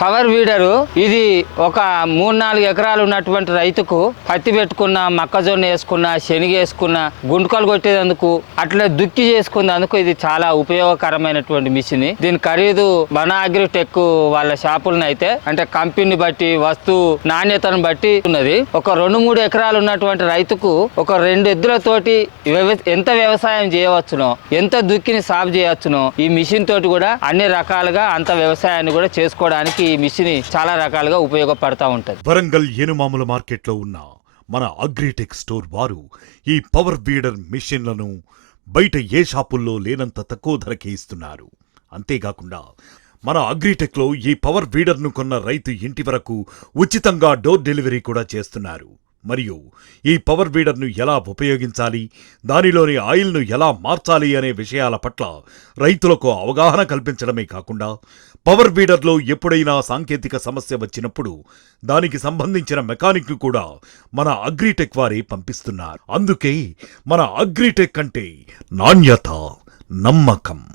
Power weeder. ఇది ఒక మూడు నాలుగు ఎకరాలు ఉన్నటువంటి రైతుకు పత్తి పెట్టుకున్న మొక్కజొన్న వేసుకున్న శనగ వేసుకున్న గుంటకలు కొట్టేందుకు అట్లా దుక్కి చేసుకున్నందుకు ఇది చాలా ఉపయోగకరమైనటువంటి మిషన్. దీని ఖరీదు మన అగ్రిటెక్ వాళ్ళ షాపులను అయితే అంటే కంపెనీ బట్టి వస్తువు నాణ్యతను బట్టి ఉన్నది. ఒక రెండు మూడు ఎకరాలు ఉన్నటువంటి రైతుకు ఒక రెండు ఎద్దులతోటి వ్యవ- ఎంత వ్యవసాయం చేయవచ్చునో ఎంత దుక్కిని సాగు చేయవచ్చునో ఈ మిషన్ తోటి కూడా అన్ని రకాలుగా అంత వ్యవసాయాన్ని కూడా చేసుకోవడానికి ఈ మిషన్ చాలా రకాలుగా ఉపయోగపడతా ఉంటది. వరంగల్ ఏనుమాముల మార్కెట్లో ఉన్న మన అగ్రిటెక్ స్టోర్ వారు ఈ పవర్ బీడర్ మిషన్లను బయట ఏ షాపుల్లో లేనంత తక్కువ ధరకే ఇస్తున్నారు. అంతేకాకుండా మన అగ్రిటెక్లో ఈ పవర్ బీడర్ను కొన్న రైతు ఇంటి వరకు ఉచితంగా డోర్ డెలివరీ కూడా చేస్తున్నారు. మరియు ఈ పవర్ వీడర్ను ఎలా ఉపయోగించాలి? దానిలోని ఆయిల్ను ఎలా మార్చాలి అనే విషయాల పట్ల రైతులకు అవగాహన కల్పించడమే కాకుండా పవర్ వీడర్లో ఎప్పుడైనా సాంకేతిక సమస్య వచ్చినప్పుడు దానికి సంబంధించిన మెకానిక్ను కూడా మన అగ్రిటెక్ వారే పంపిస్తున్నారు. అందుకే మన అగ్రిటెక్ అంటే నాణ్యత నమ్మకం.